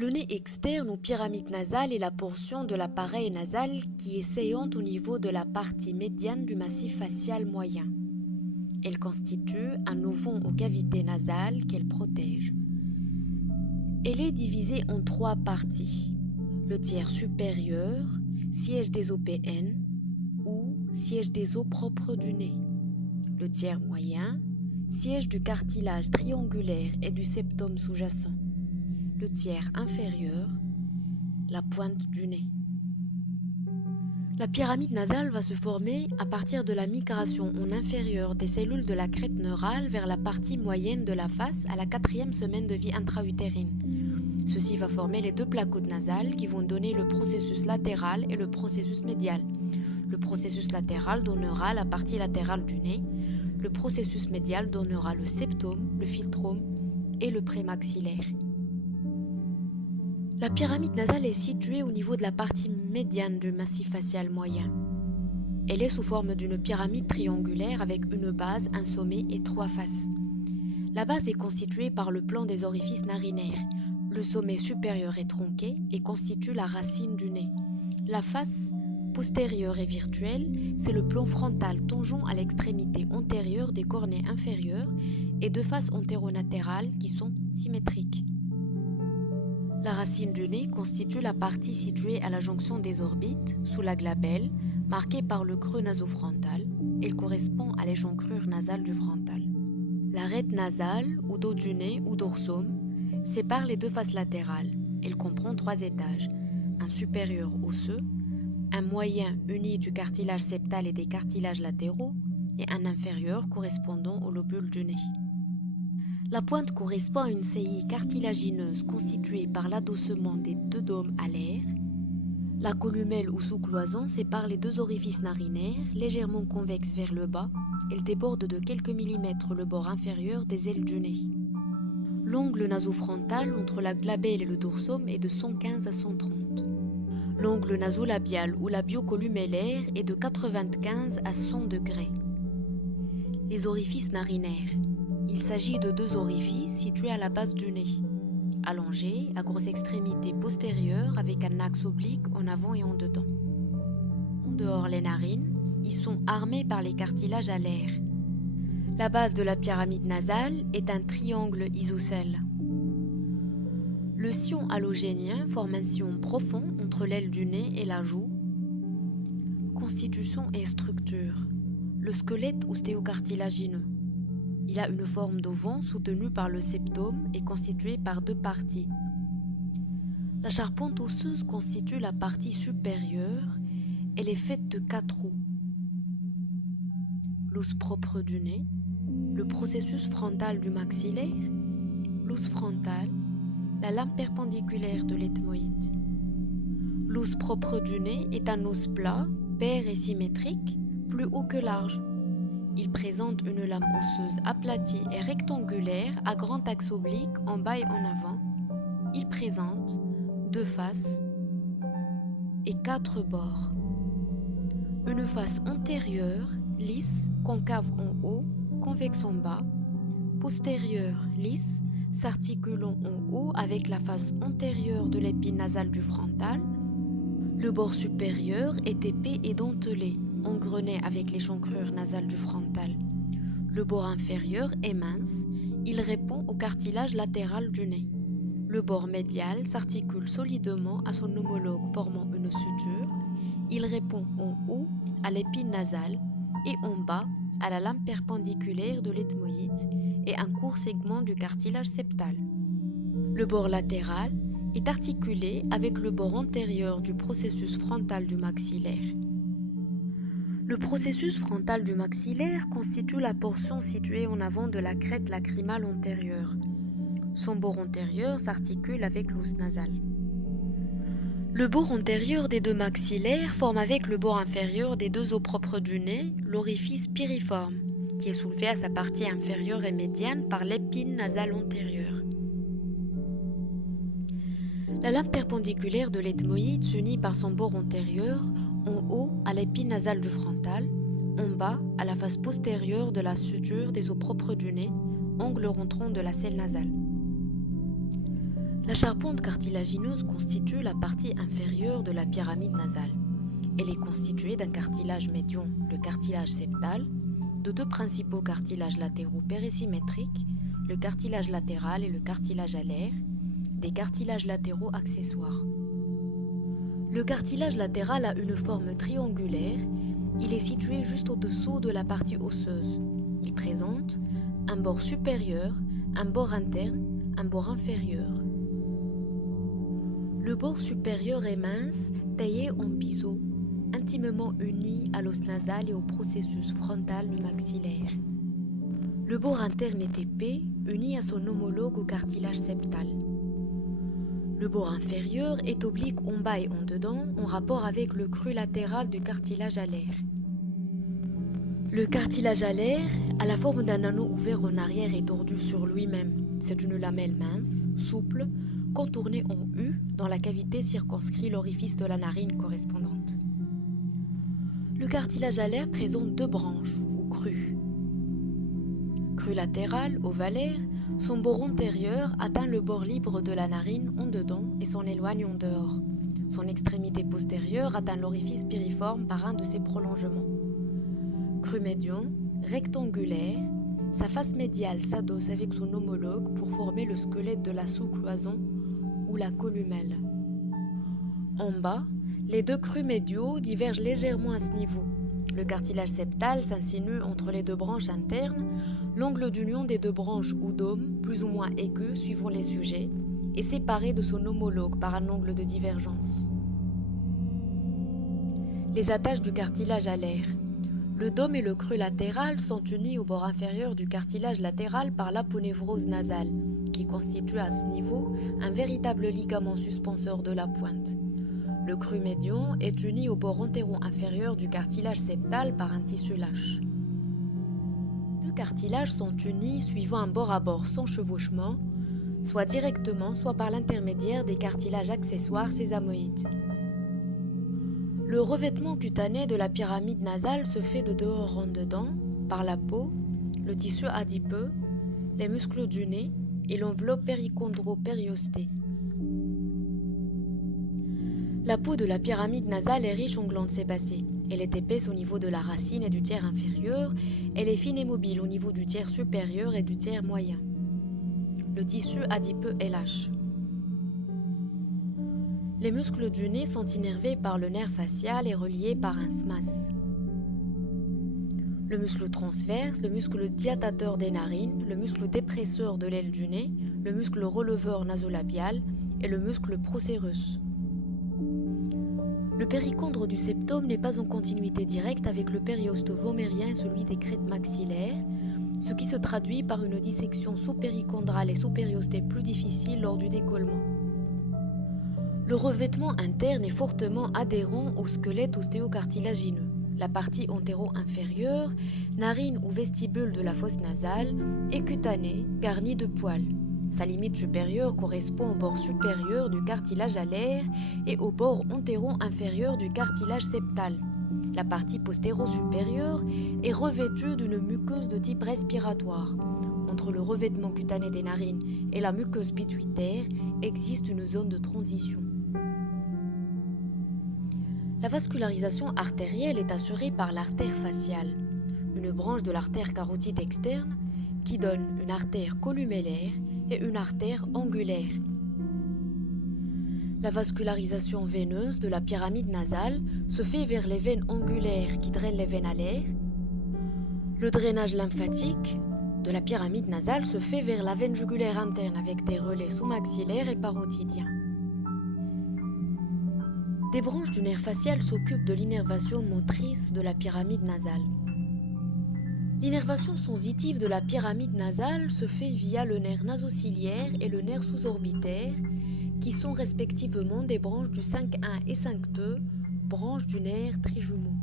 Le nez externe ou pyramide nasale est la portion de l'appareil nasal qui est saillante au niveau de la partie médiane du massif facial moyen. Elle constitue un auvent aux cavités nasales qu'elle protège. Elle est divisée en 3 parties. Le tiers supérieur, siège des os PN ou siège des os propres du nez. Le tiers moyen, siège du cartilage triangulaire et du septum sous-jacent. Le tiers inférieur, la pointe du nez. La pyramide nasale va se former à partir de la migration en inférieur des cellules de la crête neurale vers la partie moyenne de la face à la 4e semaine de vie intra-utérine. Ceci va former les 2 placotes nasales qui vont donner le processus latéral et le processus médial. Le processus latéral donnera la partie latérale du nez. Le processus médial donnera le septum, le philtrum et le prémaxillaire. La pyramide nasale est située au niveau de la partie médiane du massif facial moyen. Elle est sous forme d'une pyramide triangulaire avec une base, un sommet et 3 faces. La base est constituée par le plan des orifices narinaires. Le sommet supérieur est tronqué et constitue la racine du nez. La face postérieure et virtuelle, c'est le plan frontal tangent à l'extrémité antérieure des cornées inférieures et 2 faces antéronatérales qui sont symétriques. La racine du nez constitue la partie située à la jonction des orbites, sous la glabelle, marquée par le creux nasofrontal. Elle correspond à l'échancrure nasale du frontal. L'arête nasale, ou dos du nez ou dorsum, sépare les 2 faces latérales. Elle comprend 3 étages, un supérieur osseux, un moyen uni du cartilage septal et des cartilages latéraux, et un inférieur correspondant au lobule du nez. La pointe correspond à une saillie cartilagineuse constituée par l'adossement des 2 dômes alaires. La columelle ou sous-cloison sépare les 2 orifices narinaires, légèrement convexes vers le bas. Elle déborde de quelques millimètres le bord inférieur des ailes du nez. L'angle nasofrontal entre la glabelle et le dorsum est de 115 à 130. L'angle nasolabial ou labio-columellaire est de 95 à 100 degrés. Les orifices narinaires. Il s'agit de 2 orifices situés à la base du nez, allongés à grosse extrémité postérieure avec un axe oblique en avant et en dedans. En dehors les narines, ils sont armés par les cartilages alaires. La base de la pyramide nasale est un triangle isocèle. Le sillon allogénien forme un sillon profond entre l'aile du nez et la joue. Constitution et structure. Le squelette ostéocartilagineux. Il a une forme d'auvent soutenue par le septum et constituée par 2 parties. La charpente osseuse constitue la partie supérieure. Elle est faite de 4 os. L'os propre du nez, le processus frontal du maxillaire, l'os frontal, la lame perpendiculaire de l'ethmoïde. L'os propre du nez est un os plat, pair et symétrique, plus haut que large. Il présente une lame osseuse aplatie et rectangulaire à grand axe oblique en bas et en avant. Il présente 2 faces et 4 bords. Une face antérieure, lisse, concave en haut, convexe en bas. Postérieure, lisse, s'articulant en haut avec la face antérieure de l'épine nasale du frontal. Le bord supérieur est épais et dentelé, engrené avec l'échancrure nasale du frontal. Le bord inférieur est mince, il répond au cartilage latéral du nez. Le bord médial s'articule solidement à son homologue formant une suture. Il répond en haut à l'épine nasale et en bas à la lame perpendiculaire de l'ethmoïde et un court segment du cartilage septal. Le bord latéral est articulé avec le bord antérieur du processus frontal du maxillaire. Le processus frontal du maxillaire constitue la portion située en avant de la crête lacrymale antérieure. Son bord antérieur s'articule avec l'os nasal. Le bord antérieur des 2 maxillaires forme avec le bord inférieur des 2 os propres du nez l'orifice piriforme, qui est soulevé à sa partie inférieure et médiane par l'épine nasale antérieure. La lame perpendiculaire de l'ethmoïde s'unit par son bord antérieur en haut à l'épine nasale du frontal, en bas à la face postérieure de la suture des os propres du nez, angle rentrant de la selle nasale. La charpente cartilagineuse constitue la partie inférieure de la pyramide nasale. Elle est constituée d'un cartilage médian, le cartilage septal, de deux principaux cartilages latéraux périsymétriques, le cartilage latéral et le cartilage alaire, des cartilages latéraux accessoires. Le cartilage latéral a une forme triangulaire. Il est situé juste au-dessous de la partie osseuse. Il présente un bord supérieur, un bord interne, un bord inférieur. Le bord supérieur est mince, taillé en biseau, intimement uni à l'os nasal et au processus frontal du maxillaire. Le bord interne est épais, uni à son homologue au cartilage septal. Le bord inférieur est oblique en bas et en dedans, en rapport avec le creux latéral du cartilage alaire. Le cartilage alaire a la forme d'un anneau ouvert en arrière et tordu sur lui-même. C'est une lamelle mince, souple, contournée en U, dont la cavité circonscrit l'orifice de la narine correspondante. Le cartilage alaire présente deux branches, ou crues. Crue latérale, ovalaire, son bord antérieur atteint le bord libre de la narine en dedans et s'en éloigne en dehors. Son extrémité postérieure atteint l'orifice piriforme par un de ses prolongements. Crue médian, rectangulaire, sa face médiale s'adosse avec son homologue pour former le squelette de la sous-cloison ou la columelle. En bas, les deux crus médiaux divergent légèrement à ce niveau. Le cartilage septal s'insinue entre les deux branches internes. L'angle d'union des deux branches ou dôme, plus ou moins aigu suivant les sujets, est séparé de son homologue par un angle de divergence. Les attaches du cartilage alaire. Le dôme et le creux latéral sont unis au bord inférieur du cartilage latéral par l'aponévrose nasale, qui constitue à ce niveau un véritable ligament suspenseur de la pointe. Le creux médian est uni au bord antéro-inférieur du cartilage septal par un tissu lâche. Deux cartilages sont unis suivant un bord à bord sans chevauchement, soit directement, soit par l'intermédiaire des cartilages accessoires sésamoïdes. Le revêtement cutané de la pyramide nasale se fait de dehors en dedans, par la peau, le tissu adipeux, les muscles du nez et l'enveloppe périchondro-périostée. La peau de la pyramide nasale est riche en glandes sébacées. Elle est épaisse au niveau de la racine et du tiers inférieur. Elle est fine et mobile au niveau du tiers supérieur et du tiers moyen. Le tissu adipeux est lâche. Les muscles du nez sont innervés par le nerf facial et reliés par un SMAS. Le muscle transverse, le muscle diatateur des narines, le muscle dépresseur de l'aile du nez, le muscle releveur nasolabial et le muscle procérus. Le périchondre du septum n'est pas en continuité directe avec le périoste vomérien et celui des crêtes maxillaires, ce qui se traduit par une dissection sous-périchondrale et sous-périostée plus difficile lors du décollement. Le revêtement interne est fortement adhérent au squelette ostéocartilagineux. La partie antéro-inférieure, narine ou vestibule de la fosse nasale, est cutanée, garnie de poils. Sa limite supérieure correspond au bord supérieur du cartilage alaire et au bord antéro-inférieur du cartilage septal. La partie postéro-supérieure est revêtue d'une muqueuse de type respiratoire. Entre le revêtement cutané des narines et la muqueuse pituitaire existe une zone de transition. La vascularisation artérielle est assurée par l'artère faciale, une branche de l'artère carotide externe qui donne une artère columellaire et une artère angulaire. La vascularisation veineuse de la pyramide nasale se fait vers les veines angulaires qui drainent les veines alaires. Le drainage lymphatique de la pyramide nasale se fait vers la veine jugulaire interne avec des relais sous-maxillaires et parotidiens. Des branches du nerf facial s'occupent de l'innervation motrice de la pyramide nasale. L'innervation sensitive de la pyramide nasale se fait via le nerf nasociliaire et le nerf sous-orbitaire, qui sont respectivement des branches du 5.1 et 5.2, branches du nerf trijumeau.